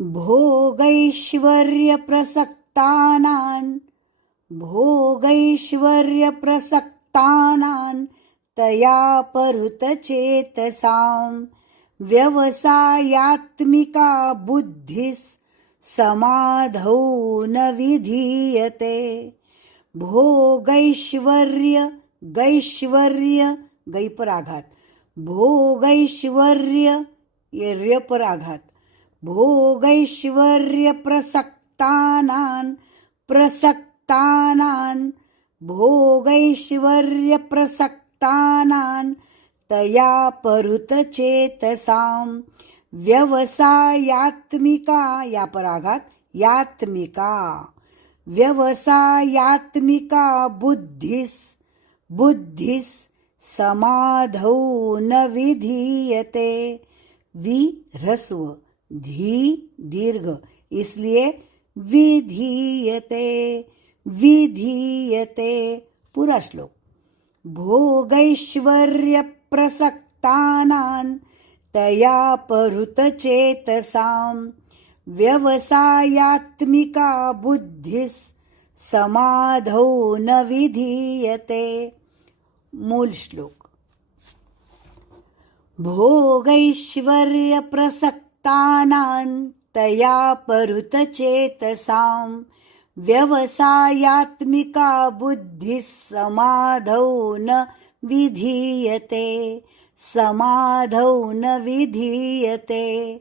भोगैश्वर्यप्रसक्तानां तया परुतचेतसां व्यवसायात्मिका बुद्धिः समाधौ न विधीयते. गैपराघात भोगैश्वर्य यर्यपराघात प्रसक्तानां भोगैश्वर्यप्रसक्तानां तया परुतचेतसां व्यवसायात्मिका व्यवसायात्मिका बुद्धिः समाधौ न विधीयते. ह्रस्व धी दीर्घ इसलिए विधीयते. पूरा श्लोक. भोगैश्वर्यप्रसक्तानां तया परुतचेतसां व्यवसायात्मिका बुद्धिः समाधौ न विधीयते. मूल श्लोक. भोगैश्वर्यप्रसक्तानां तया परुतचेतसां व्यवसायात्मिका बुद्धिः समाधौ न विधीयते.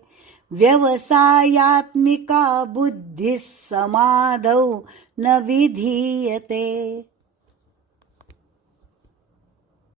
व्यवसायात्मिका बुद्धिः समाधौ न विधीयते.